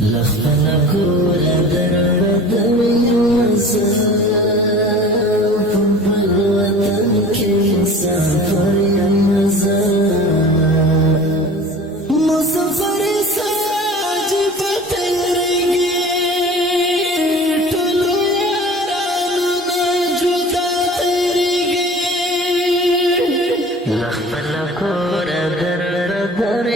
لخپل کور دربدر مسافر په وطن کې مسافر مسافر ساج پترګي ټولو یارانو نه جدا ترګي لخپل کور دربدر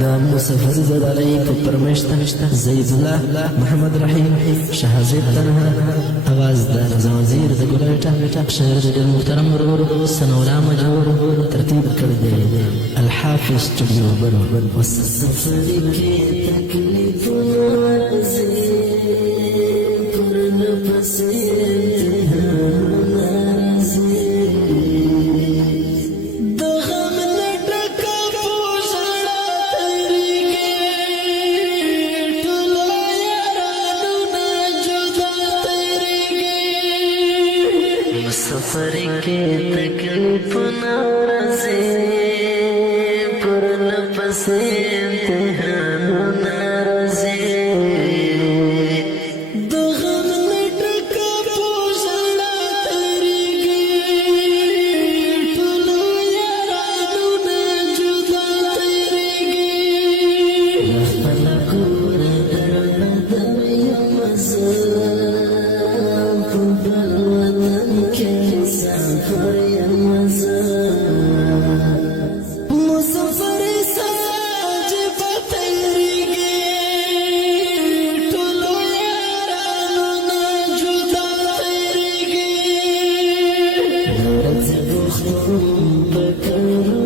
دا مسافر زدالی په پرمشته زید الله محمد رحیم شهزید تنها آواز د نظام وزیر د ګلټه شعر د محترم ورور سنولا مجور ترتیب کړی دی الحافظ اسټوډیو بل مسافر کې تکلیف ورزي پر نفس سفر کے تکلیف نارضی پر نفس امتحان نارضی دغم نٹک پوشنا ترگی ٹولو یارانو نجدا ترگی لخپل کور دربدر مسافر ساج پترګي ټولو یارانو نه جدا ترګي ورځ بوختم په کارونو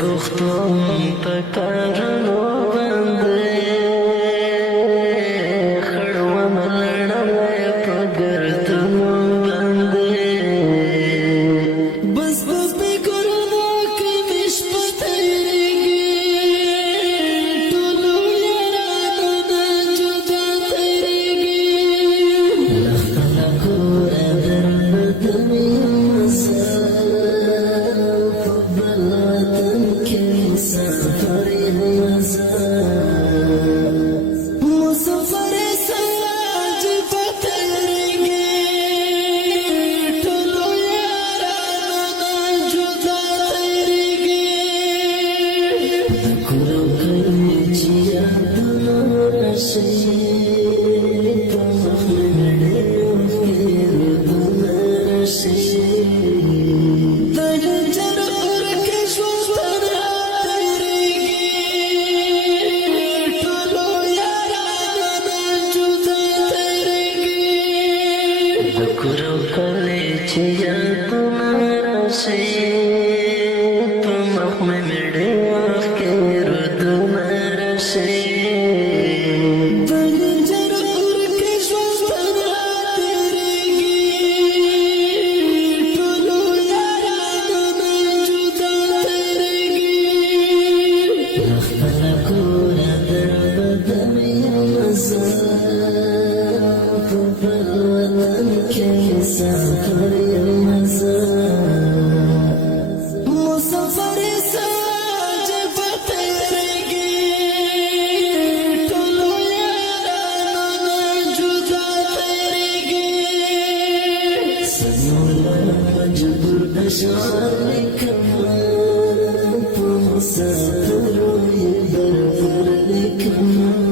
بختم پکارنو باندې خړوم لړلې په ګردونو باندې بس فکرونو کې مش پتهږي ټولو یارانو نه جدا ترګي لخپل کور دربدر مسافر ساج پترګي ټولو یارانو نه جدا ترګي د کورو کړي چې یادونه راشي په مخمړې راشي کورو کلی چې یادونه راشي په مخ مې مړې اوښکې رودونه راشي د نجر اور کې ژوند تنها تېرېږي ټولو یارانو نه جدا تېرېږي لخپله کوره دربدر یمه زه مسافر مسافر ساج پترګي ټولو یارانو نه جدا ترګي سنولا مجبور بشار لیکما په مسافر یې برابر لیکما